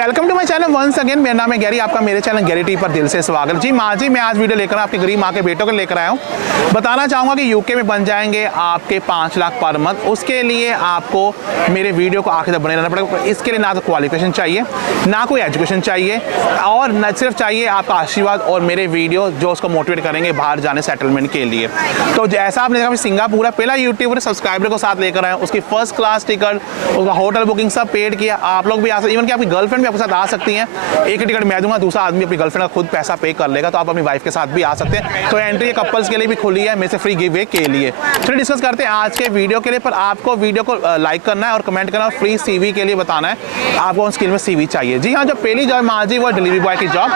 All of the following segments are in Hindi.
Welcome to my channel once again. मेरा नाम है गैरी, आपका मेरे चैनल गैरी टी पर दिल से स्वागत। जी माँ जी, मैं आज वीडियो लेकर आपकी गरीब माँ के बेटों को लेकर आया हूँ। बताना चाहूँगा कि यूके में बन जाएंगे आपके 5 लाख पर मंथ। उसके लिए आपको मेरे वीडियो को आखिर तक बने रहना पड़ेगा। इसके लिए ना तो क्वालिफिकेशन चाहिए, ना कोई एजुकेशन चाहिए, और न सिर्फ चाहिए आपका आशीर्वाद और मेरे वीडियो जो उसको मोटिवेट करेंगे बाहर जाने सेटलमेंट के लिए। तो जैसा आपने देखा, सिंगापुर है पहला यूट्यूबर सब्सक्राइबर को साथ लेकर आया, उसकी फर्स्ट क्लास टिकट, उसका होटल बुकिंग सब पेड किया। आप लोग भी आ सकते, इवन कि आपकी गर्लफ्रेंड भी आपके साथ आ सकती हैं। एक टिकट मैं दूंगा, दूसरा आदमी अपनी गर्लफ्रेंड का खुद पैसा पे कर लेगा, तो आप अपनी वाइफ के साथ भी आ सकते हैं। तो एंट्री कपल्स के लिए भी खुली है, मेरे से फ्री गिव वे के लिए। चलिए डिस्कस करते हैं आज के वीडियो के लिए। पर आपको वीडियो को लाइक करना है और कमेंट करना, और फ्री सीवी के लिए बताना है आपको उन स्किल में सीवी चाहिए। जी हाँ, जो पहली जॉब माजी वो डिलीवरी बॉय की जॉब,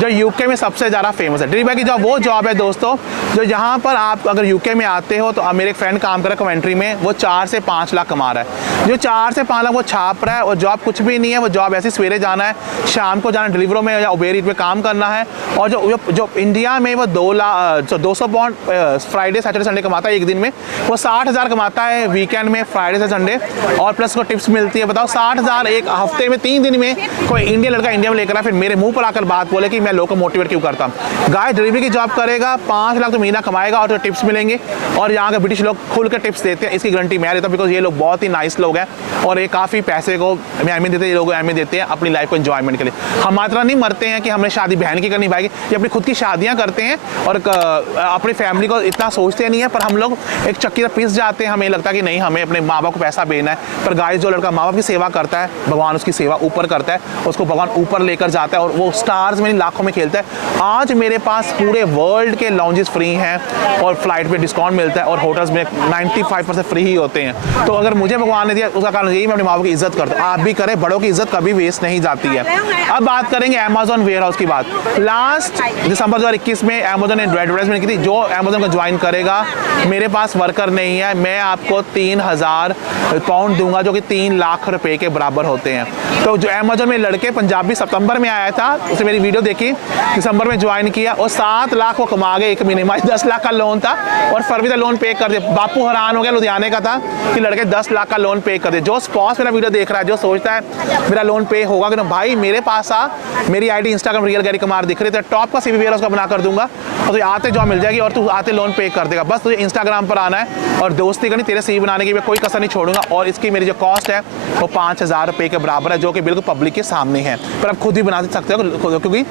जो यूके में सबसे ज़्यादा फेमस है। डिलीवरी बॉय की जॉब वो जॉब है दोस्तों, जो यहाँ पर आप अगर यूके में आते हो, तो मेरे एक फ्रेंड काम कर रहा है कमेंट्री में, वो 4 से 5 लाख कमा रहा है। जो 4 से 5 लाख वो छाप रहा है, और जॉब कुछ भी नहीं है। वो जॉब ऐसी सवेरे जाना है, शाम को जाना डिलीवरों में या उबेर ईट में काम करना है। और जो इंडिया में वो 200 पाउंड फ्राइडे सैटरडे संडे कमाता है एक दिन में, वो 60,000 कमाता है वीकेंड में फ्राइडे से संडे, और प्लस को टिप्स मिलती है। बताओ 60,000 एक हफ्ते में 3 दिन में कोई इंडियन लड़का इंडिया में लेकर आए, फिर मेरे मुंह पर आकर बात बोले कि मैं लोगों को मोटिवेट क्यों करता हूँ। गाय डिलीवरी की जॉब करेगा, 5 लाख तो महीना कमाएगा, और जो टिप्स मिलेंगे, और यहाँ के ब्रिटिश लोग खुल कर टिप्स देते हैं, इसकी गारंटी मैं देता हूँ। बिकॉज ये लोग बहुत ही नाइस लोग हैं, और ये काफ़ी पैसे को अहमियत देते हैं, ये लोग अहमियत देते हैं अपनी लाइफ को एंजॉयमेंट के लिए। हमारी तरह नहीं मरते हैं कि हमने शादी बहन की करनी पाएगी, ये अपनी खुद की शादियाँ करते हैं, और अपनी फैमिली को इतना सोचते नहीं है। पर हम लोग एक चक्की से पिस जाते हैं, हमें लगता है कि नहीं, हमें अपने माँ बाप को पैसा भेजना है। पर गाइस, जो लड़का माँ बाप की सेवा करता है, भगवान उसकी सेवा ऊपर करता है, उसको भगवान ऊपर लेकर जाता है, और वो स्टार्स में लाखों में खेलता है। आज मेरे पास पूरे वर्ल्ड के लॉन्जेस फ्री हैं, और फ्लाइट पे डिस्काउंट मिलता है, और होटल्स में 95% फ्री ही होते हैं। तो अगर मुझे भगवान ने दिया, उसका कारण यही मैं अपने माँ बाप की इज्जत करता हूँ। आप भी करें, बड़ों की इज्जत कभी वेस्ट नहीं जाती है। अब बात करेंगे अमेजॉन वेयर हाउस की बात। लास्ट दिसंबर 2021 में अमेजॉन ने एडवर्टाइजमेंट की थी, जो अमेजॉन को ज्वाइन करेगा, मेरे पास वर्कर नहीं है, मैं आपको 3,000 पाउंड दूंगा, जो कि 3 लाख रुपए के बराबर होते हैं। तो जो अमेजॉन में लड़के पंजाबी सितंबर में आया था, उसने मेरी वीडियो देखी, दिसंबर में ज्वाइन किया, और 7 लाख वो कमा गए एक महीने में। 10 लाख का लोन था, और फरवरी का लोन पे कर दिया। बापू हैरान हो गया, लुधियाने का था, कि लड़के 10 लाख का लोन पे कर दे। जो स्पॉस मेरा वीडियो देख रहा है, जो सोचता है मेरा लोन पे होगा कि भाई, मेरे पास आ, मेरी ID Instagram real Gary Kumar दिख रही है, तो टॉप का सीवी वेयर उसका बना कर दूंगा, और तुझे आते जॉब मिल जाएगी, और तू आते लोन पे कर देगा। बस तुझे इंस्टाग्राम पर आना है, और दोस्ती करनी, तेरे सीवी बनाने की मैं कोई कसर नहीं छोड़ूंगा। और इसकी मेरी जो कॉस्ट है वो 5,000 रुपये के बराबर है, जो कि बिल्कुल पब्लिक के सामने है। पर आप खुद भी बना सकते हो, क्योंकि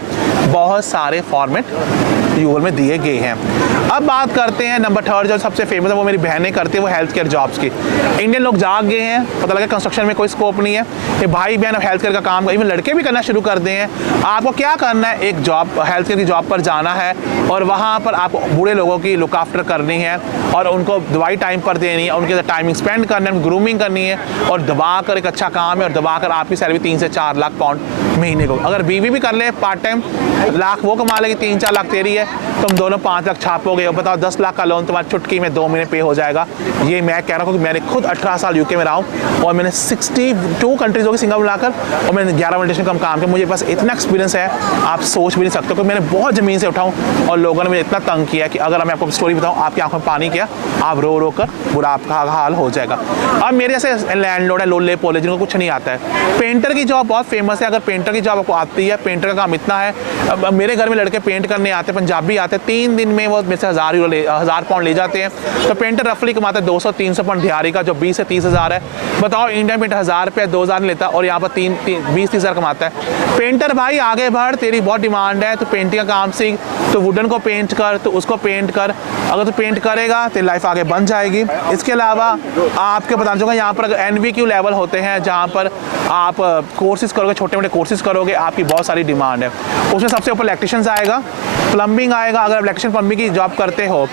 बहुत सारे फॉर्मेट गूगल में दिए गए हैं। अब बात करते हैं नंबर 3, जो सबसे फेमस है, वो मेरी बहनें करती है, वो हेल्थ केयर जॉब्स की। इंडियन लोग जाग गए हैं, पता लगा कंस्ट्रक्शन में कोई स्कोप नहीं है, ये भाई बहन हेल्थ केयर का काम, इवन लड़के भी करना शुरू कर दिए हैं। आपको क्या करना है, एक जॉब हेल्थ केयर की जॉब पर जाना है, और वहाँ पर आपको बूढ़े लोगों की लुक आफ्टर करनी है, और उनको दवाई टाइम पर देनी है, उनके साथ टाइमिंग स्पेंड करना है, ग्रूमिंग करनी है, और दबा कर एक अच्छा काम है, और दबा कर आपकी सैलरी 3 से 4 लाख पाउंड महीने को। अगर बीवी भी कर ले पार्ट टाइम, लाख वो कमा लेगी, 3-4 लाख तेरी है, तुम दोनों 5 लाख छापोगे। और बताओ 10 लाख का लोन तुम्हारी चुटकी में 2 महीने पे हो जाएगा। ये मैं कह रहा हूँ, क्योंकि मैंने खुद 18 साल यूके में रहा हूँ, और मैंने 62 कंट्रीज होगी सिंगापुर लाकर, और मैंने 11 वैलिडेशन का काम किया। मुझे पास इतना एक्सपीरियंस है, आप सोच भी नहीं सकते, क्योंकि मैंने बहुत ज़मीन से उठाऊँ, और लोगों ने मुझे इतना तंग किया कि अगर मैं आपको स्टोरी बताऊँ, आपकी आंखों में पानी किया, आप रो रो कर बुरा आपका हाल हो जाएगा। अब मेरे जैसे लैंडलॉर्ड है, लोले पोले, जिनको कुछ नहीं आता है। पेंटर की जॉब बहुत फेमस है। अगर पेंटर की जॉब आपको आती है, पेंटर का काम इतना है, अब मेरे घर में लड़के पेंट करने आते हैं, पंजाबी आते हैं, 3 दिन में वो मेरे से 1,000 पाउंड ले जाते हैं। तो पेंटर रफली कमाता है 200-300 पाउंड दिहाड़ी का, जो 20 से 30 हज़ार है। बताओ इंडिया में 1,000 रुपये 2,000 लेता, और यहाँ पर 20-30 हज़ार कमाता है। पेंटर भाई आगे बढ़, तेरी बहुत डिमांड है, तो पेंटिंग का काम सीख, तो वुडन को पेंट कर, तो उसको पेंट कर। अगर तू पेंट करेगा तो लाइफ आगे बन जाएगी। इसके अलावा आपके बताना चाहूँगा, यहाँ पर NVQ लेवल होते हैं, जहाँ पर आप कोर्सेज करोगे, छोटे मोटे कोर्सेज करोगे, आपकी बहुत सारी डिमांड है। उसमें सबसे ऊपर इलेक्ट्रिशियंस आएगा, प्लम्बिंग आएगा। अगर आप इलेक्ट्रिशियन प्लम्बिंग की जॉब करते हो,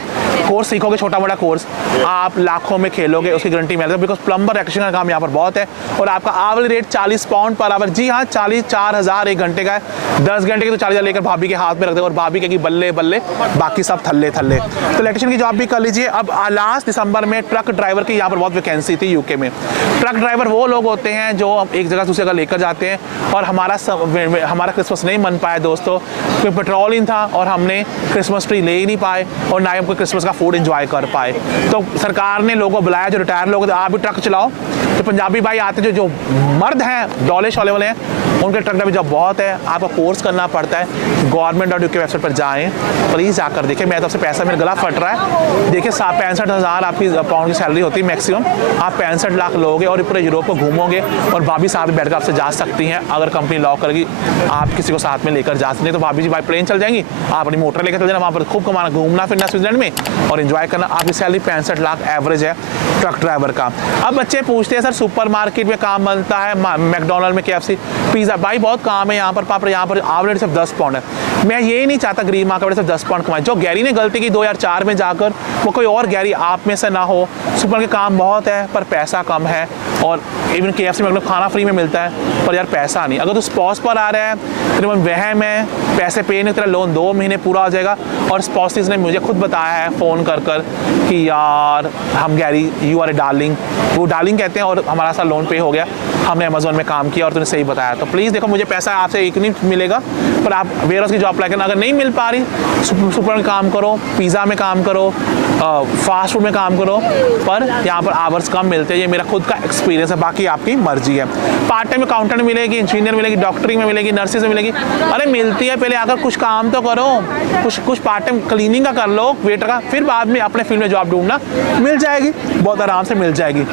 कोर्स सीखोगे, छोटा मोटा कोर्स, आप लाखों में खेलोगे, उसकी गारंटी मिलती है। बिकॉज प्लम्बर इलेक्ट्रिशियन का काम यहाँ पर बहुत है, और आपका hourly rate 40 pound per hour. जी हाँ, 4,000 एक घंटे का है। 10 घंटे की तो 40,000 लेकर भाभी के हाथ में रख दे, और भाभी कहेगी बल्ले बल्ले, बाकी सब थल्ले थल्ले। तो इलेक्ट्रिशियन की जॉब भी कर लीजिए। अब लास्ट दिसंबर में ट्रक ड्राइवर की यहाँ पर बहुत वैकेंसी थी यूके में। ट्रक ड्राइवर वो लोग होते हैं जो एक जगह से दूसरी जगह लेकर जाते हैं, और हमारा क्रिसमस नहीं मन पाया दोस्तों, क्योंकि पेट्रोल ही था, और हमने क्रिसमस ट्री ले ही नहीं पाए, और ना ही हमको क्रिसमस का फूड एंजॉय कर पाए। तो सरकार ने लोगों को बुलाया, जो रिटायर लोग, आप भी ट्रक चलाओ। जो पंजाबी भाई आते हैं, जो मर्द हैं डॉले शॉले वाले हैं, उनके ट्रक ड्राइवर जॉब बहुत है। आपको कोर्स करना पड़ता है। गवर्नमेंट.uk वेबसाइट पर जाएँ, प्लीज़ जाकर देखिए। मैं तरफ से पैसा, मेरा गला फट रहा है। देखिए 65,000 आपकी पाउंड की सैलरी होती है मैक्सिमम। आप 65 लाख लोगे और पूरे यूरोप को घूमोगे और भाभी साथ में बैठकर आपसे जा सकती हैं। अगर कंपनी लॉ करेगी, आप किसी को साथ में लेकर जा सकते हैं। तो भाभी जी भाई प्लेन चल जाएंगी, आप अपनी मोटर लेकर चल जाना, वहाँ पर खूब कमाना, घूमना फिरना स्विट्जरलैंड में और एंजॉय करना। आपकी सैलरी 65 लाख एवरेज है ट्रक ड्राइवर का। अब बच्चे पूछते हैं सर सुपरमार्केट में काम बनता है, मैकडोनल्ड में, KFC, पिज़्ज़ा, भाई बहुत काम है यहाँ पर। पापा यहाँ पर आवरेज सिर्फ 10 पाउंड है। मैं ये नहीं चाहता गरीब माँ का सिर्फ 10 पाउंड कमाए। जो गैरी ने गलती की 2004 में जाकर, वो कोई और गैरी आप में से ना हो। सुपर के काम बहुत है पर पैसा कम है, और इवन KFC में मतलब खाना फ्री में मिलता है पर यार पैसा नहीं। अगर तो स्पॉस पर आ रहा है, तेरे मन वहम है, पैसे पे नहीं, तेरा लोन 2 महीने पूरा हो जाएगा। और स्पॉसिस ने मुझे खुद बताया है फ़ोन कर कि यार हम Gary, you are a darling, वो डार्लिंग कहते हैं, और हमारा सा लोन पे हो गया, हमने अमेजोन में काम किया और तूने सही बताया। तो प्लीज़ देखो, मुझे पैसा आपसे एक नहीं मिलेगा, पर आप वेयर हाउस की जॉब अप्लाई करना। अगर नहीं मिल पा रही, सुपर में काम करो, पिज़्ज़ा में काम करो, फास्ट फूड में काम करो, पर यहाँ पर आवर्स कम मिलते हैं। ये मेरा खुद का एक्सपीरियंस है, बाकी आपकी मर्जी है। पार्ट टाइम अकाउंटेंट मिलेगी, इंजीनियर मिलेगी, डॉक्टरी में मिलेगी, नर्सिस में मिलेगी। अरे मिलती है, पहले आकर कुछ काम तो करो, कुछ पार्ट टाइम क्लीनिंग का कर लो, वेटर का, फिर बाद में अपने फील्ड में जॉब ढूंढना, मिल जाएगी, बहुत आराम से मिल जाएगी।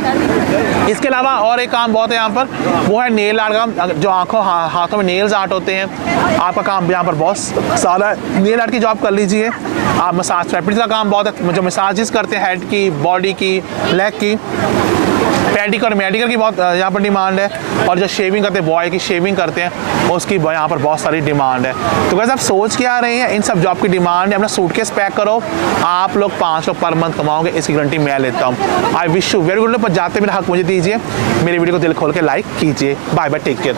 इसके अलावा और एक काम बहुत है यहाँ पर, वो है नेल आर्ट का, जो हाथों में नेल्स आर्ट होते हैं। आपका काम यहाँ पर बहुत सारा है। नेल आर्ट की जॉब कर लीजिए आप। मसाज थेरेपिस्ट का काम बहुत है, जो मसाजेस करते हैं हेड की, बॉडी की, लेग की। पेडिक्योर मेडिक्योर की बहुत यहाँ पर डिमांड है, और जो शेविंग करते हैं, बॉय की शेविंग करते हैं, उसकी यहाँ पर बहुत सारी डिमांड है। तो वैसे आप सोच के आ रहे हैं, इन सब जॉब की डिमांड है। अपना सूटकेस पैक करो, आप लोग 5 लाख पर मंथ कमाओगे, इसकी गारंटी मैं लेता हूँ। I wish you very good. पर जाते मेरा हक मुझे दीजिए, मेरी वीडियो को दिल खोल के लाइक कीजिए। Bye bye, take care.